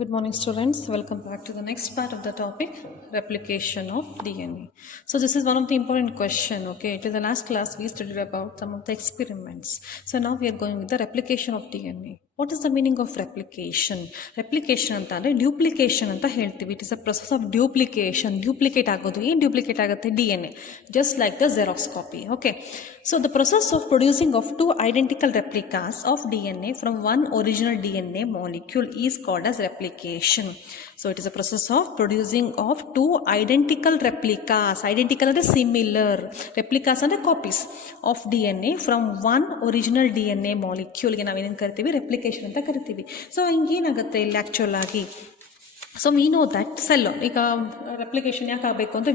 Good morning, students. Welcome back to the next part of the topic, replication of DNA. So this is one of the important question. Okay, to the last class we studied about some of the experiments. So now we are going with the replication of DNA. What is the meaning of replication? Replication ಅಂತ ಅಂದರೆ duplication ಅಂತ ಹೇಳ್ತೀವಿ. It is a process of duplication. Duplicate ಆಗೋದು ಏನು duplicate ಆಗುತ್ತೆ? DNA, just like the Xerox copy. Okay, so the process of producing of two identical replicas of DNA from one original DNA molecule is called as replication. So it is a process of producing of two identical replicas. Identical ಅಂದರೆ similar, replicas ಅಂದರೆ copies of DNA from one original DNA molecule ಗೆ ನಾವೇನೇನು ಕರಿತೀವಿ? Replication ಅಂತ ಕರಿತೀವಿ. So ಹಿಂಗೇನಾಗುತ್ತೆ ಇಲ್ಲಿ actual ಆಗಿ? So we know that cell ಈಗ replication ಯಾಕೆ ಆಗಬೇಕು ಅಂದರೆ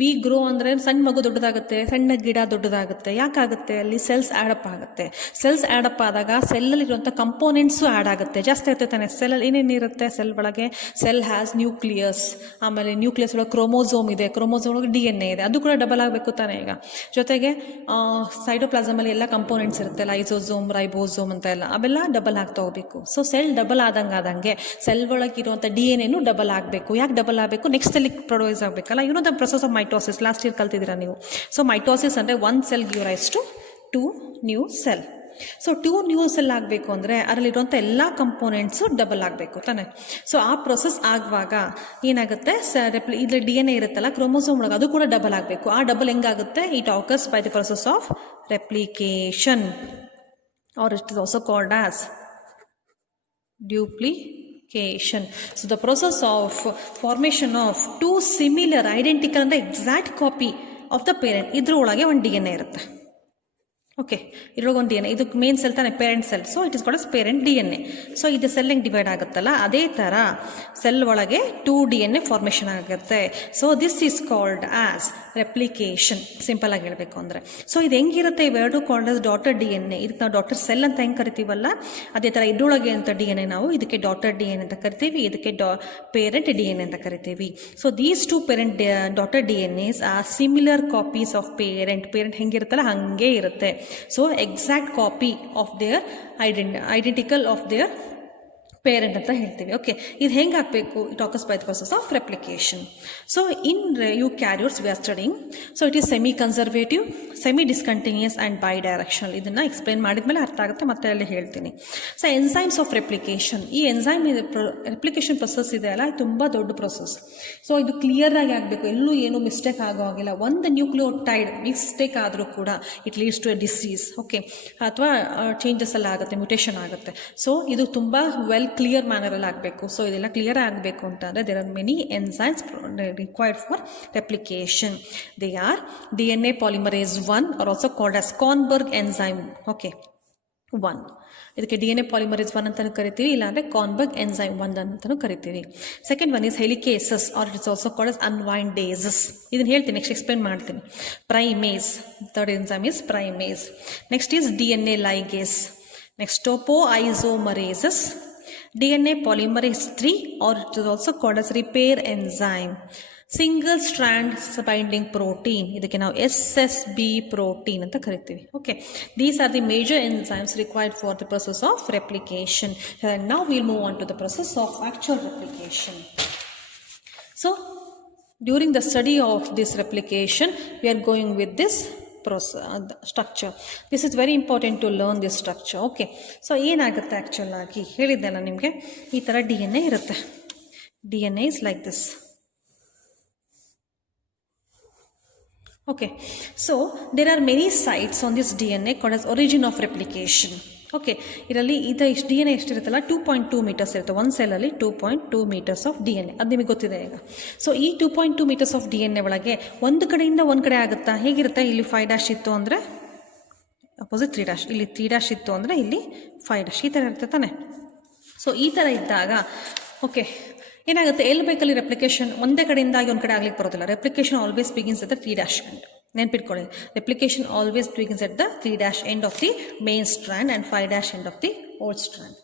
ವಿ ಗ್ರೋ ಅಂದರೆ ಸಣ್ಣ ಮಗು ದೊಡ್ಡದಾಗುತ್ತೆ, ಸಣ್ಣ ಗಿಡ ದೊಡ್ಡದಾಗುತ್ತೆ. ಯಾಕಾಗುತ್ತೆ? ಅಲ್ಲಿ ಸೆಲ್ಸ್ ಆ್ಯಡಪ್ ಆಗುತ್ತೆ. ಸೆಲ್ಸ್ ಆ್ಯಡಪ್ ಆದಾಗ ಸೆಲ್ಲಲ್ಲಿರುವಂಥ ಕಂಪೋನೆಂಟ್ಸು ಆ್ಯಡ್ ಆಗುತ್ತೆ, ಜಾಸ್ತಿ ಆಗ್ತದೆ ತಾನೆ. ಸೆಲ್ಲಲ್ಲಿ ಏನೇನಿರುತ್ತೆ? ಸೆಲ್ ಒಳಗೆ ಸೆಲ್ ಹ್ಯಾಸ್ ನ್ಯೂಕ್ಲಿಯಸ್, ಆಮೇಲೆ ನ್ಯೂಕ್ಲಿಯಸ್ ಒಳಗೆ ಕ್ರೋಮೋಸೋಮ್ ಇದೆ, ಕ್ರೋಮೋಸೋಮ್ ಒಳಗೆ DNA ಇದೆ, ಅದು ಕೂಡ ಡಬಲ್ ಆಗಬೇಕು ತಾನೆ. ಈಗ ಜೊತೆಗೆ ಸೈಟೋಪ್ಲಾಸಮಲ್ಲಿ ಎಲ್ಲ ಕಂಪೋನೆಂಟ್ಸ್ ಇರುತ್ತೆ, ಲೈಸೋಸೋಮ್, ರೈಬೋಸೋಮ್ ಅಂತ ಎಲ್ಲ, ಅವೆಲ್ಲ ಡಬಲ್ ಆಗ್ತಾ ಹೋಗ್ಬೇಕು. ಸೊ ಸೆಲ್ ಡಬಲ್ ಆದಂಗೆ ಸೆಲ್ ಒಳಗಿರುವಂಥ DNA ಡಬಲ್ ಆಗಬೇಕು. ಯಾಕೆ ಡಬಲ್ ಆಗಬೇಕು? ನೆಕ್ಸ್ಟ್ ಸೆಲ್ ಪ್ರೊಡ್ಯೂಸ್ ಆಗಬೇಕಲ್ಲ. You know the process of mitosis, last year ಕಲ್ತಿದ್ದೀರಾ ನೀವು. ಸೊ ಮೈಟೋಸಿಸ್ ಅಂದರೆ one cell give rise to two new cell. So two new cell ಆಗಬೇಕು ಅಂದರೆ ಅದರಲ್ಲಿರುವಂಥ ಎಲ್ಲ ಕಂಪೋನೆಂಟ್ಸು ಡಬಲ್ ಆಗಬೇಕು ತಾನೆ. ಸೊ ಆ ಪ್ರೊಸೆಸ್ ಆಗುವಾಗ ಏನಾಗುತ್ತೆ? ಇದ್ರ DNA ಇರುತ್ತಲ್ಲ ಕ್ರೋಮೋಸೋಮ್ ಒಳಗೆ, ಅದು ಕೂಡ ಡಬಲ್ ಆಗಬೇಕು. ಆ ಡಬಲ್ ಹೆಂಗಾಗುತ್ತೆ? It occurs by the process of replication, or it is also called as duplication. So the process of formation of two similar identical and the exact copy of the parent, ಇದ್ರೊಳಗೆ ಒಂದು DNA ಇರುತ್ತೆ. Okay, ಇದ್ರೊಳಗೆ ಒಂದು DNA, ಇದು main cell ತಾನೆ, parent cell. So it is called as parent DNA. So ಇದು cell ಹೆಂಗೆ divide ಆಗುತ್ತಲ್ಲ, ಅದೇ ಥರ ಸೆಲ್ ಒಳಗೆ 2 DNA ಫಾರ್ಮೇಷನ್ ಆಗುತ್ತೆ. So this is called as replication, simple ಆಗಿ ಹೇಳಬೇಕು ಅಂದರೆ. ಸೊ ಇದು ಹೆಂಗಿರುತ್ತೆ? ಇವೆರಡು ಕಾಲ್ಡ್ ಆಸ್ ಡಾಟರ್ DNA. ಇದಕ್ಕೆ ನಾವು ಡಾಟರ್ ಸೆಲ್ ಅಂತ ಹೆಂಗೆ ಕರಿತೀವಲ್ಲ, ಅದೇ ಥರ ಇದ್ರೊಳಗೆ ಅಂತ DNA ನಾವು ಇದಕ್ಕೆ ಡಾಟರ್ DNA ಅಂತ ಕರಿತೀವಿ, ಇದಕ್ಕೆ ಪೇರೆಂಟ್ DNA ಅಂತ ಕರಿತೀವಿ. So these two parent daughter DNAs are similar copies of parent. Parent ಹೆಂಗಿರುತ್ತಲ್ಲ ಹಂಗೆ ಇರುತ್ತೆ. So exact copy of their identical of their parent ಅಂತ ಹೇಳ್ತೀವಿ. ಓಕೆ, ಇದು ಹೆಂಗೆ ಆಗಬೇಕು? It occurs by the process of replication. So in eukaryotes we are studying. So it is semi conservative, semi discontinuous and bidirectional. ಇದನ್ನು explain ಮಾಡಿದ್ಮೇಲೆ ಅರ್ಥ ಆಗುತ್ತೆ, ಮತ್ತೆ ಅಲ್ಲಿ ಹೇಳ್ತೀನಿ. ಸೊ ಎನ್ಸೈಮ್ಸ್ ಆಫ್ ರೆಪ್ಲಿಕೇಶನ್, ಈ ಎನ್ಸೈಮ್ ರೆಪ್ಲಿಕೇಶನ್ ಪ್ರೊಸೆಸ್ ಇದೆ ಅಲ್ಲ, ತುಂಬ ದೊಡ್ಡ ಪ್ರೊಸೆಸ್. ಸೊ ಇದು ಕ್ಲಿಯರ್ ಆಗಿ ಆಗಬೇಕು, ಎಲ್ಲೂ ಏನು ಮಿಸ್ಟೇಕ್ ಆಗೋ ಆಗಿಲ್ಲ. ಒಂದು ನ್ಯೂಕ್ಲಿಯೋಟೈಡ್ ಮಿಸ್ಟೇಕ್ ಆದರೂ ಕೂಡ it leads to a disease. Okay, ಅಥವಾ ಚೇಂಜಸ್ ಎಲ್ಲ ಆಗುತ್ತೆ, ಮ್ಯೂಟೇಷನ್ ಆಗುತ್ತೆ. ಸೊ ಇದು ತುಂಬ ವೆಲ್ ಕ್ಲಿಯರ್ ಮ್ಯಾನರಲ್ಲಿ ಆಗಬೇಕು. ಸೊ ಇದೆಲ್ಲ ಕ್ಲಿಯರ್ ಆಗಬೇಕು ಅಂತಂದರೆ there are many enzymes required for replication. They are DNA polymerase 1 are also called as Kornberg enzyme. Okay, 1 ಇದಕ್ಕೆ DNA polymerase 1 ಅಂತಲೂ ಕರಿತೀವಿ, ಇಲ್ಲಾಂದರೆ ಕಾರ್ನ್ಬರ್ಗ್ ಎನ್ಸೈಮ್ 1 ಅಂತಲೂ ಕರಿತೀವಿ. Second one is helicases or it is also called as unwindases. ಇದನ್ನು ಹೇಳ್ತೀನಿ, next explain ಮಾಡ್ತೀನಿ. Primase, third enzyme is primase. Next is DNA ligase. Next topoisomerases, DNA polymerase 3 or it is also called as repair enzyme. Single strand binding protein, ಇದಕ್ಕೆ ನಾವು SSB protein ಅಂತ ಕರಿತೀವಿ. Okay, these are the major enzymes required for the process of replication. And now we'll move on to the process of actual replication. So during the study of this replication we are going with this structure. This is very important to learn this structure. Okay, so ಏನಾಗುತ್ತೆ actual ಆಗಿ ಹೇಳಿದ್ದೆ ನಾನು ನಿಮಗೆ, ಈ ಥರ DNA ಇರುತ್ತೆ. DNA is like this. Okay, so there are many sites on this DNA called as origin of replication. Okay, ಇದರಲ್ಲಿ ಇಷ್ಟು DNA ಎಷ್ಟಿರುತ್ತಲ್ಲ 2.2 ಮೀಟರ್ಸ್ ಇರುತ್ತೆ. ಒಂದು ಸೆಲ್ಲಲ್ಲಿ 2.2 ಮೀಟರ್ಸ್ ಆಫ್ DNA, ಅದು ನಿಮಗೆ ಗೊತ್ತಿದೆ ಈಗ. ಸೊ ಈ 2.2 ಮೀಟರ್ಸ್ ಆಫ್ DNA ಒಳಗೆ ಒಂದು ಕಡೆಯಿಂದ ಒಂದು ಕಡೆ ಆಗುತ್ತಾ? ಹೇಗಿರುತ್ತೆ? ಇಲ್ಲಿ 5' ಇತ್ತು ಅಂದರೆ ಅಪೋಸಿಟ್ 3', ಇಲ್ಲಿ 3' ಇತ್ತು ಅಂದರೆ ಇಲ್ಲಿ 5', ಈ ಥರ ಇರುತ್ತೆ ತಾನೆ. ಸೊ ಈ ಥರ ಇದ್ದಾಗ ಓಕೆ ಏನಾಗುತ್ತೆ? ಎಲ್ಲಿ ಬೇಕಲ್ಲಿ ರೆಪ್ಲಿಕೇಶನ್ ಒಂದೇ ಕಡೆಯಿಂದಾಗಿ ಒಂದು ಕಡೆ ಆಗ್ಲಿಕ್ಕೆ ಬರೋದಿಲ್ಲ. Replication always begins at the 3' end. ನೆನ್ಪಿಟ್ಕೊಳ್ಳಿ, replication always begins at the 3' end of the main strand and 5' end of the old strand.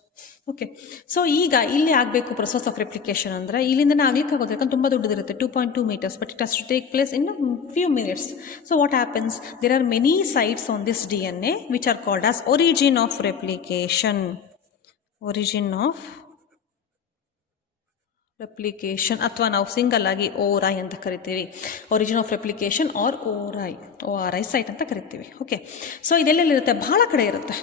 Okay, so ಈಗ ಇಲ್ಲಿ ಆಗಬೇಕು ಪ್ರೊಸೆಸ್ ಆಫ್ ರೆಪ್ಲಿಕೇಶನ್ ಅಂದರೆ ಇಲ್ಲಿಂದನೇ ಆಗ್ಲಿಕ್ಕೆ ಆಗೋದು, ಯಾಕಂದ್ರೆ ತುಂಬ ದೊಡ್ಡದಿರುತ್ತೆ 2.2 metres, but it has to take place in few minutes. So what happens? There are many sites on this DNA which are called as origin of replication. Origin of replication ಅಥವಾ ನಾವು single ಆಗಿ ORI ಅಂತ ಕರಿತೀವಿ. Origin of replication or ORI site ಅಂತ ಕರಿತೀವಿ. Okay, so ಇದೆಲ್ಲೆಲ್ಲಿರುತ್ತೆ? ಭಾಳ ಕಡೆ ಇರುತ್ತೆ,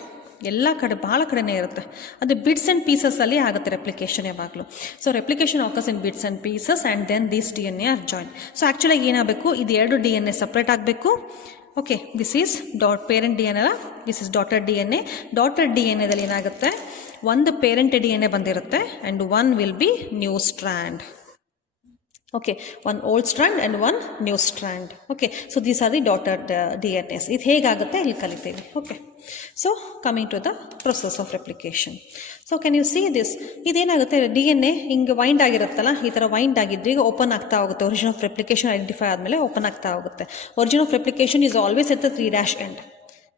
ಎಲ್ಲ ಕಡೆ ಭಾಳ ಕಡೆನೇ ಇರುತ್ತೆ. ಅದು ಬಿಡ್ಸ್ ಆ್ಯಂಡ್ ಪೀಸಸ್ಸಲ್ಲಿ ಆಗುತ್ತೆ ರೆಪ್ಲಿಕೇಶನ್ ಯಾವಾಗಲೂ. So replication occurs in bits and pieces and then these DNA are join. So ಆ್ಯಕ್ಚುಲಾಗಿ ಏನಾಗಬೇಕು, ಇದು 2 DNA ಸಪ್ರೇಟ್ ಆಗಬೇಕು. Okay, this is parent DNA ಅಲ್ಲ, this is daughter DNA. Daughter DNAದಲ್ಲಿ ಏನಾಗುತ್ತೆ, ಒಂದು ಪೇರೆಂಟ್ DNA ಬಂದಿರುತ್ತೆ and one will be new strand. Okay, one old strand and one new strand. Okay, so these are the daughter DNAs. ಇದು ಹೇಗಾಗುತ್ತೆ ಇಲ್ಲಿ ಕಲಿತೀವಿ. Okay, so coming to the process of replication. So can you see this? ಇದೇನಾಗುತ್ತೆ, DNA ಹಿಂಗೆ wind ಆಗಿರುತ್ತಲ್ಲ, ಈ ಥರ wind ಆಗಿದ್ದು ಈಗ ಓಪನ್ ಆಗ್ತಾ ಹೋಗುತ್ತೆ. ಒರಿಜಿನ್ ಆಫ್ ರೆಪ್ಲಿಕೇಶನ್ ಐಡೆಂಟಿಫೈ ಆದಮೇಲೆ ಓಪನ್ ಆಗ್ತಾ ಹೋಗುತ್ತೆ. Origin of replication is always at the 3' end.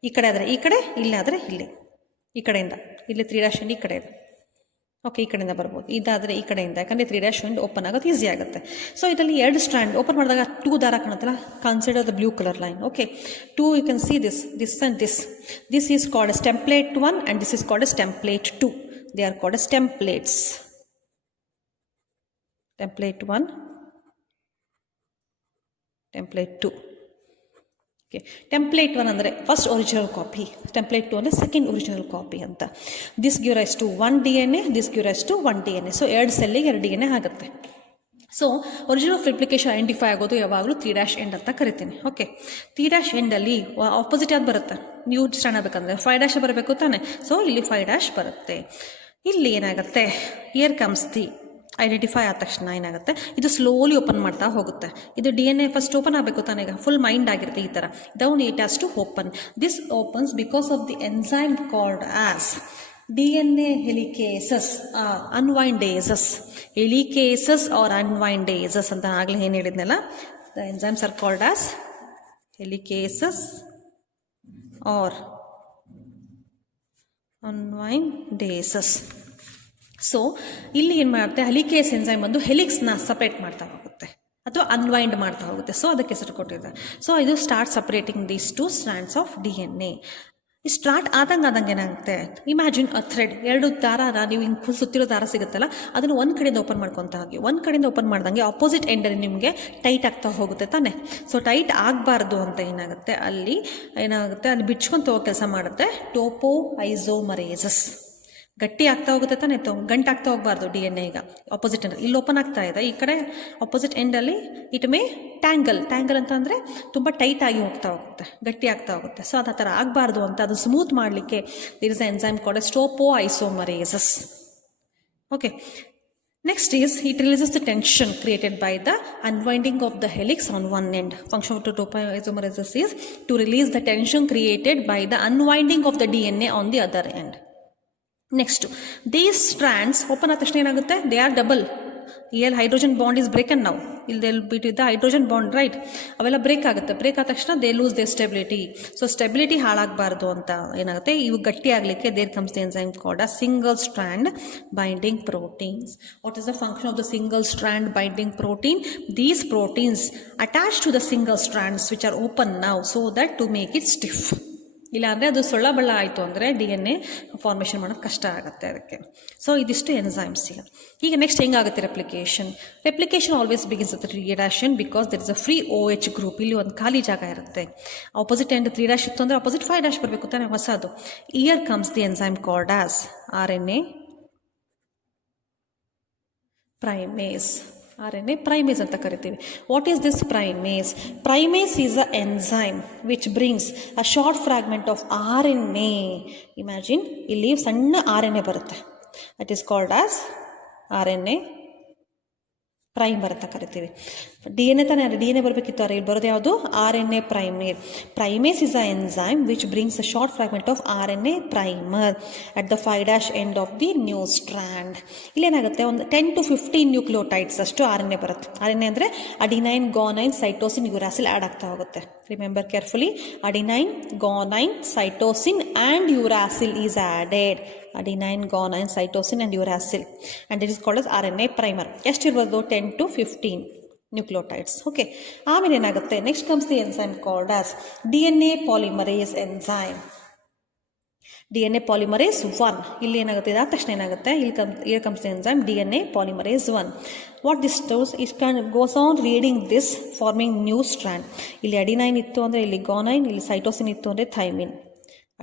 ಈ ಕಡೆ ಆದರೆ ಈ ಕಡೆ, ಇಲ್ಲಾದರೆ ಇಲ್ಲಿ, ಈ ಕಡೆಯಿಂದ ಇಲ್ಲಿ 3' ಎಂಡ್ ಈ ಕಡೆ ಇದೆ. ಓಕೆ, ಈ ಕಡೆಯಿಂದ ಬರ್ಬೋದು, ಇದಾದರೆ ಈ ಕಡೆಯಿಂದ, ಯಾಕಂದರೆ 3' ಎಂಡ್ ಓಪನ್ ಆಗೋದು ಈಸಿ ಆಗುತ್ತೆ. ಸೊ ಇದರಲ್ಲಿ 2 ಸ್ಟ್ರ್ಯಾಂಡ್ ಓಪನ್ ಮಾಡಿದಾಗ 2 ದಾರ ಕಾಣುತ್ತಲ್ಲ, consider the blue colour line. Okay, 2 you can see this and this is called as template 1 and this is called as template 2. They are called as templates. Template 1, template 2. Okay, template 1 ಅಂದರೆ first original copy, template 2 ಅಂದರೆ second original copy ಅಂತ. This give rise to 1 DNA, this give rise to 1 DNA. So 2 ಸೆಲ್ಲಿಗೆ 2 DNA ಆಗುತ್ತೆ. So origin of replication identify ಆಗೋದು ಯಾವಾಗಲೂ 3' end ಅಂತ ಕರಿತೀನಿ. Okay, 3' ಎಂಡಲ್ಲಿ opposite ಯಾವ್ದು ಬರುತ್ತೆ, ನ್ಯೂ ಸ್ಟ್ಯಾಂಡ್ ಆಗಬೇಕಂದ್ರೆ 5' ಬರಬೇಕು ತಾನೆ. ಸೊ ಇಲ್ಲಿ 5' ಬರುತ್ತೆ. ಇಲ್ಲಿ ಏನಾಗುತ್ತೆ, ಹಿಯರ್ ಕಮ್ಸ್ ದಿ ಐಡೆಂಟಿಫೈ ಆದ ತಕ್ಷಣ ಏನಾಗುತ್ತೆ, ಇದು ಸ್ಲೋಲಿ ಓಪನ್ ಮಾಡ್ತಾ ಹೋಗುತ್ತೆ. ಇದು DNA ಫಸ್ಟ್ ಓಪನ್ ಆಗಬೇಕು ತಾನೆ, ಈಗ ಫುಲ್ ಮೈಂಡ್ ಆಗಿರುತ್ತೆ ಈ ಥರ. Down it has to open. This opens because of the enzyme called as DNA helicases or unwindases. Helicases or unwindases ಅಂತ ಆಗಲೇ ಏನು ಹೇಳಿದ್ನಲ್ಲ, the enzymes are called as helicases or unwindases. So ಇಲ್ಲಿ ಏನು ಮಾಡುತ್ತೆ, ಹೆಲಿಕೇಸ್ ಎನ್ಸೈಮ್ ಬಂದು ಹೆಲಿಕ್ಸ್ನ separate ಮಾಡ್ತಾ ಹೋಗುತ್ತೆ ಅಥವಾ ಅನ್ವೈಂಡ್ ಮಾಡ್ತಾ ಹೋಗುತ್ತೆ. ಸೊ ಅದಕ್ಕೆ ಹೆಸರು ಕೊಟ್ಟಿದೆ. ಸೊ ಇದು start separating these 2 strands of DNA. ಈ ಸ್ಟಾರ್ಟ್ ಆದಂಗೆ ಏನಾಗುತ್ತೆ, ಇಮ್ಯಾಜಿನ್ ಅ ಥ್ರೆಡ್, 2 ದಾರ ನೀವು ಹಿಂಗೆ ಫುಲ್ ಸುತ್ತಿರೋ ದಾರ ಸಿಗುತ್ತಲ್ಲ, ಅದನ್ನು ಒಂದು ಕಡೆಯಿಂದ ಓಪನ್ ಮಾಡ್ಕೊತಾ ಹೋಗಿ. ಒಂದು ಕಡೆಯಿಂದ ಓಪನ್ ಮಾಡ್ದಂಗೆ ಆಪೋಸಿಟ್ ಎಂಡಲ್ಲಿ ನಿಮಗೆ ಟೈಟ್ ಆಗ್ತಾ ಹೋಗುತ್ತೆ ತಾನೆ. ಸೊ ಟೈಟ್ ಆಗಬಾರ್ದು ಅಂತ ಏನಾಗುತ್ತೆ, ಅಲ್ಲಿ ಬಿಚ್ಕೊಂತ ಹೋಗೋ ಕೆಲಸ ಮಾಡುತ್ತೆ ಟೋಪೋ ಐಸೋಮರೇಸಸ್. ಗಟ್ಟಿ ಆಗ್ತಾ ಹೋಗುತ್ತೆ ತಾನೆ, ಗಂಟು ಆಗ್ತಾ ಹೋಗಬಾರ್ದು DNA. ಈಗ ಆಪೋಸಿಟ್ ಎಂಡ್ ಇಲ್ಲಿ ಓಪನ್ ಆಗ್ತಾ ಇದೆ, ಈ ಕಡೆ ಆಪೋಸಿಟ್ ಎಂಡಲ್ಲಿ ಇಟ್ ಮೇ ಟ್ಯಾಂಗಲ್ ಅಂತ ಅಂದರೆ ತುಂಬ ಟೈಟ್ ಆಗಿ ಹೋಗ್ತಾ ಹೋಗುತ್ತೆ, ಗಟ್ಟಿ ಆಗ್ತಾ ಹೋಗುತ್ತೆ. ಸೊ ಅದು ಆ ಥರ ಆಗಬಾರ್ದು ಅಂತ ಅದು ಸ್ಮೂತ್ ಮಾಡಲಿಕ್ಕೆ there is a enzyme called as topoisomerases. Okay, next is it releases the tension created by the unwinding of the helix on one end. Function of topoisomerase is to release the tension created by the unwinding of the DNA on the other end. Next, these strands open ಆದ ತಕ್ಷಣ ಏನಾಗುತ್ತೆ, they are double. ಇಲ್ಲಿ hydrogen bond is broken ನಾವು, ಇಲ್ಲಿ bit the hydrogen bond right, ಅವೆಲ್ಲ break ಆಗುತ್ತೆ. Break ಆದ ತಕ್ಷಣ they lose their stability. So stability ಹಾಳಾಗಬಾರ್ದು ಅಂತ ಏನಾಗುತ್ತೆ, ಇವು ಗಟ್ಟಿ ಆಗಲಿಕ್ಕೆ there comes the enzyme called a single strand binding proteins. What is the function of the single strand binding protein? These proteins attach to the single strands which are open now so that to make it stiff. ಇಲ್ಲಾಂದರೆ ಅದು ಸೊಳ್ಳ ಬಳ್ಳ ಆಯಿತು ಅಂದರೆ DNA formation ಮಾಡೋದು ಕಷ್ಟ ಆಗುತ್ತೆ ಅದಕ್ಕೆ. So ಇದಿಷ್ಟು enzymes. ಈಗ ನೆಕ್ಸ್ಟ್ ಹೆಂಗಾಗುತ್ತೆ replication always begins with 3' because there is a free OH group. ಇಲ್ಲಿ ಒಂದು ಖಾಲಿ ಜಾಗ ಇರುತ್ತೆ. ಆಪೋಸಿಟ್ ಎಂಡ್ 3' ಇತ್ತು ಅಂದರೆ ಆಪೋಸಿಟ್ 5' ಬರಬೇಕು ತಾನೆ ಹೊಸದು. Year comes the enzyme called as RNA primase ಅಂತ ಕರಿತೀವಿ. What is this primase? Primase is a enzyme which brings a short fragment of RNA. Imagine ಇಲ್ಲಿ ಸಣ್ಣ RNA ಬರುತ್ತೆ, that is called as RNA primer ಅಂತ ಕರಿತೀವಿ. DNA ತಾನೇ, DNA ಬರಬೇಕಿತ್ತು, ಇಲ್ಲಿ ಬರೋದು ಯಾವುದು? RNA primer. Primase is a enzyme which brings a short fragment of RNA primer at the 5' end of the new strand. ಇಲ್ಲೇನಾಗುತ್ತೆ, ಒಂದು 10 to 15 ನ್ಯೂಕ್ಲಿಯೋಟೈಡ್ಸ್ ಅಷ್ಟು RNA ಬರುತ್ತೆ. RNA ಅಂದರೆ adenine, guanine, cytosine, uracil add ಆಗ್ತಾ ಹೋಗುತ್ತೆ. Remember carefully, adenine, guanine, cytosine and uracil is added. Adenine, guanine, cytosine and uracil, and it is called as RNA primer. ಎಷ್ಟಿರ್ಬೋದು? 10 to 15 nucleotides. Okay, ಆಮೇಲೆ ಏನಾಗುತ್ತೆ, next comes the enzyme called as DNA polymerase enzyme. DNA polymerase 1. ಇಲ್ಲಿ ಏನಾಗುತ್ತೆ ಇದಾದ ತಕ್ಷಣ ಏನಾಗುತ್ತೆ here comes the enzyme DNA polymerase 1. What this does is goes on reading this, forming new strand. ಇಲ್ಲಿ adenine ಇತ್ತು ಅಂದರೆ ಇಲ್ಲಿ ಗಾನೈನ್, ಇಲ್ಲಿ ಸೈಟೋಸಿನ್ ಇತ್ತು ಅಂದರೆ ಥೈಮಿನ್.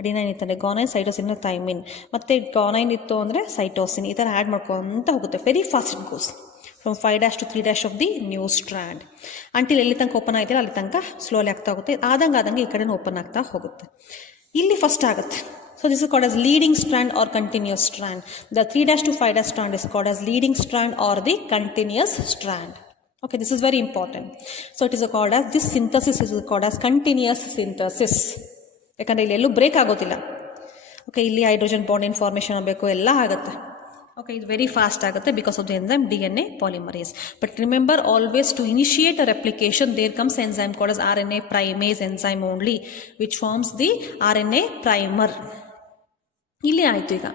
ಅಡಿನೈನ್ ಇತ್ತು ಅಂದರೆ ಗಾನೈನ್, ಸೈಟೋಸಿನ್ ಥೈಮಿನ್, ಮತ್ತು ಗಾನೈನ್ ಇತ್ತು ಅಂದರೆ ಸೈಟೋಸಿನ್. ಈ ಥರ ಆ್ಯಡ್ ಮಾಡ್ಕೊಂತ ಹೋಗುತ್ತೆ. Very fast it goes from 5' to 3' of the new strand until ಎಲ್ಲಿ ತನಕ ಓಪನ್ ಆಯ್ತಿಲ್ಲ ಅಲ್ಲಿ ತನಕ ಸ್ಲೋಲಿ ಆಗ್ತಾ ಹೋಗುತ್ತೆ. ಆದಂಗೆ ಈ ಕಡೆ ಓಪನ್ ಆಗ್ತಾ ಹೋಗುತ್ತೆ. ಇಲ್ಲಿ ಫಸ್ಟ್ ಆಗುತ್ತೆ. So this is called as leading strand or continuous strand. The 3' to 5' strand is called as leading strand or the continuous strand. Okay, this is very important. So it is called as, this synthesis is called as continuous synthesis. ಯಾಕಂದರೆ ಇಲ್ಲಿ ಎಲ್ಲೂ break ಆಗೋದಿಲ್ಲ. Okay, ಇಲ್ಲಿ hydrogen bond information ಆಗಬೇಕು, ಎಲ್ಲ ಆಗುತ್ತೆ. Okay, ಇದು very fast ಆಗುತ್ತೆ because of the enzyme DNA polymerase. But remember always to initiate a replication there comes enzyme called as RNA primase enzyme only, which forms the RNA primer. ಇಲ್ಲಿ ಆಯಿತು. ಈಗ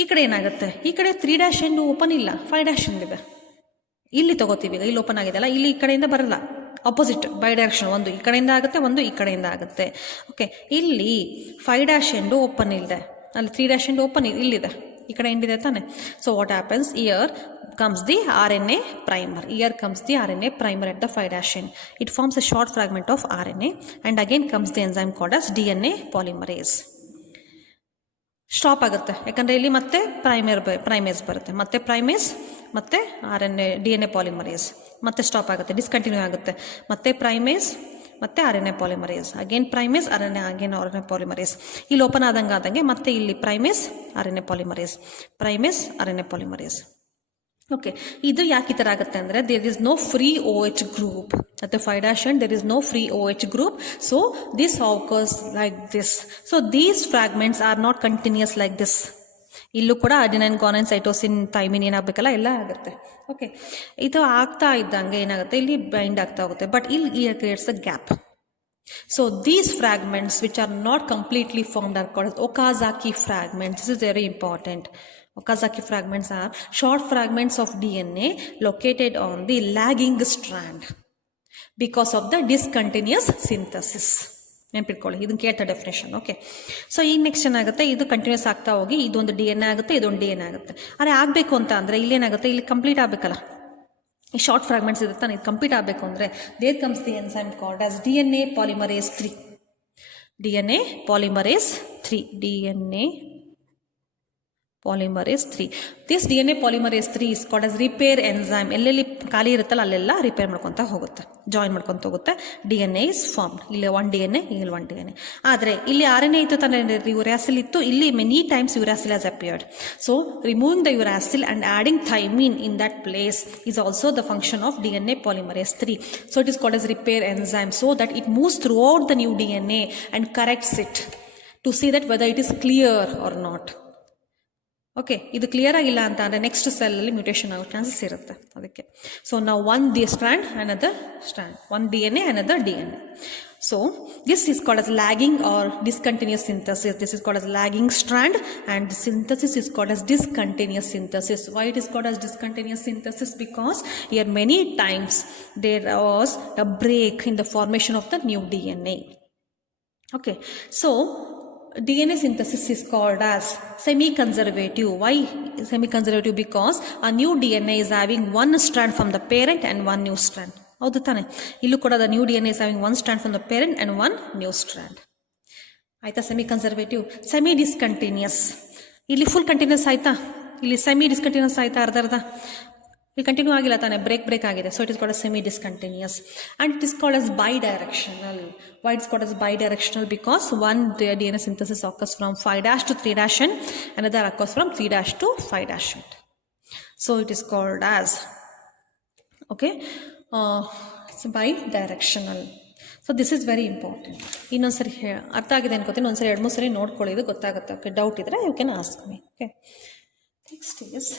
ಈ ಕಡೆ ಏನಾಗುತ್ತೆ, ಈ ಕಡೆ 3' ಎಂಡ್ ಓಪನ್ ಇಲ್ಲ, 5' ಎಂದಿದೆ. ಇಲ್ಲಿ ತಗೋತೀವಿ. ಈಗ ಇಲ್ಲಿ ಓಪನ್ ಆಗಿದೆಲ್ಲ, ಇಲ್ಲಿ ಈ ಕಡೆಯಿಂದ ಬರಲ್ಲ, ಆಪೋಸಿಟ್ ಬೈ ಡೈರೆಕ್ಷನ್, ಒಂದು ಈ ಕಡೆಯಿಂದ ಆಗುತ್ತೆ, ಒಂದು ಈ ಕಡೆಯಿಂದ ಆಗುತ್ತೆ. ಓಕೆ, ಇಲ್ಲಿ 5' ಎಂಡು ಓಪನ್ ಇಲ್ಲದೆ, ಅಲ್ಲಿ 3' ಎಂಡ್ ಓಪನ್ ಇಲ್ಲಿದೆ, ಈ ಕಡೆ ಎಂಡಿದೆ ತಾನೆ. So what happens, year comes the RNA primer. Here comes the RNA primer at the 5' end. It forms a short fragment of RNA and again comes the enzyme called as DNA polymerase. Stop ಆಗುತ್ತೆ, ಯಾಕಂದರೆ ಇಲ್ಲಿ ಮತ್ತೆ primase ಬರುತ್ತೆ, ಮತ್ತೆ primase, ಮತ್ತೆ DNA polymerase, ಮತ್ತೆ stop ಆಗುತ್ತೆ, discontinue ಆಗುತ್ತೆ, ಮತ್ತೆ ಪ್ರೈಮೇಸ್, ಮತ್ತೆ RNA polymerase, again primase, RNA polymerase. ಇಲ್ಲಿ ಓಪನ್ ಆದಂಗೆ ಮತ್ತೆ ಇಲ್ಲಿ primase, RNA polymerase, primase, RNA polymerase. Okay, ಇದು ಯಾಕೆ ಈ ಥರ ಆಗುತ್ತೆ ಅಂದರೆ there is no free OH group at the 5' end. There is no free OH group, so this occurs like this. So these fragments are not continuous like this. ಇಲ್ಲೂ ಕೂಡ adenine, guanine, cytosine, thymine ಏನಾಗಬೇಕಲ್ಲ ಎಲ್ಲ ಆಗುತ್ತೆ. Okay, ಇದು ಆಗ್ತಾ ಇದ್ದಂಗೆ ಏನಾಗುತ್ತೆ, ಇಲ್ಲಿ bind ಆಗ್ತಾ ಹೋಗುತ್ತೆ, ಬಟ್ ಇಲ್ಲಿ creates a gap. So these fragments which are not completely formed are called Okazaki fragments. This is very important. Okazaki fragments are short fragments of DNA located on the lagging strand because of the discontinuous synthesis. ನೆನಪಿಟ್ಕೊಳ್ಳಿ, ಇದನ್ನು ಕೇಳ್ತಾ definition. Okay, so ಈಗ next ಏನಾಗುತ್ತೆ, ಇದು continuous ಆಗ್ತಾ ಹೋಗಿ ಇದೊಂದು DNA ಆಗುತ್ತೆ, ಇದೊಂದು DNA ಆಗುತ್ತೆ. ಆದರೆ ಆಗಬೇಕು ಅಂತ ಅಂದರೆ ಇಲ್ಲೇನಾಗುತ್ತೆ, ಇಲ್ಲಿ ಕಂಪ್ಲೀಟ್ ಆಗಬೇಕಲ್ಲ, ಈ ಶಾರ್ಟ್ ಫ್ರಾಗ್ಮೆಂಟ್ಸ್ ಇರುತ್ತೆ, ಇದು ಕಂಪ್ಲೀಟ್ ಆಗಬೇಕು ಅಂದರೆ there comes the enzyme called as DNA polymerase 3. DNA polymerase 3. DNA polymerase 3. This DNA polymerase 3 is called as repair enzyme. ಎಲ್ಲೆಲ್ಲಿ ಖಾಲಿ ಇರುತ್ತಲ್ಲ ಅಲ್ಲೆಲ್ಲ ರಿಪೇರ್ ಮಾಡ್ಕೊತ ಹೋಗುತ್ತೆ, ಜಾಯಿನ್ ಮಾಡ್ಕೊತ ಹೋಗುತ್ತೆ. DNA is formed. ಇಲ್ಲಿ 1 DNA, ಇಲ್ಲಿ 1 DNA. ಆದರೆ ಇಲ್ಲಿ RNA ಇತ್ತು ತಾನೇ, ಯುರಾಸಿಲ್ ಇತ್ತು, ಇಲ್ಲಿ many times uracil has appeared. So removing the uracil and adding thymine in that place is also the function of DNA polymerase 3. So it is called as repair enzyme, so that it moves throughout the new DNA and corrects it to see that whether it is clear or not. Okay, ಇದು clear ಆಗಿಲ್ಲ ಅಂತ ಅಂದರೆ next ಸೆಲ್ಲಲ್ಲಿ mutation ಆಗೋ chances ಇರುತ್ತೆ. ಅದಕ್ಕೆ so ನಾವು one strand another strand, one DNA another DNA. So this is called as lagging or discontinuous synthesis. This is called as lagging strand and synthesis is called as discontinuous synthesis. Why it is called as discontinuous synthesis? Because here many times there was a break in the formation of the new DNA. Okay, so DNA synthesis is called as semi-conservative. Why semi-conservative? Because a new DNA is having one strand from the parent and one new strand. ಹೌದು ತಾನೆ, ಇಲ್ಲೂ ಕೂಡ the new DNA is having one strand from the parent and one new strand. ಆಯ್ತಾ? Semi conservative. Semi discontinuous, ಇಲ್ಲಿ full continuous ಆಯ್ತಾ, ಇಲ್ಲಿ semi discontinuous ಆಯ್ತಾ, ಅರ್ಧ ಇಲ್ಲಿ ಕಂಟಿನ್ಯೂ ಆಗಿಲ್ಲ ತಾನೆ, ಬ್ರೇಕ್ ಆಗಿದೆ. So it is called semi discontinuous and it is called as bidirectional. Why it is called as bidirectional? Because one DNA synthesis occurs from 5' to 3' end, another occurs from 3' to 5' end. So it is called as, okay, it's bidirectional. So this is very important. ಇನ್ನೊಂದ್ಸರಿ ಅರ್ಥ ಆಗಿದೆ ಅನ್ಕೋತೀನಿ, ಒಂದ್ಸರಿ 2-3 ಸರಿ ನೋಡ್ಕೊಳ್ಳಿ, ಇದು ಗೊತ್ತಾಗುತ್ತೆ. Okay, doubt ಇದ್ರೆ you can ask me. Okay, next is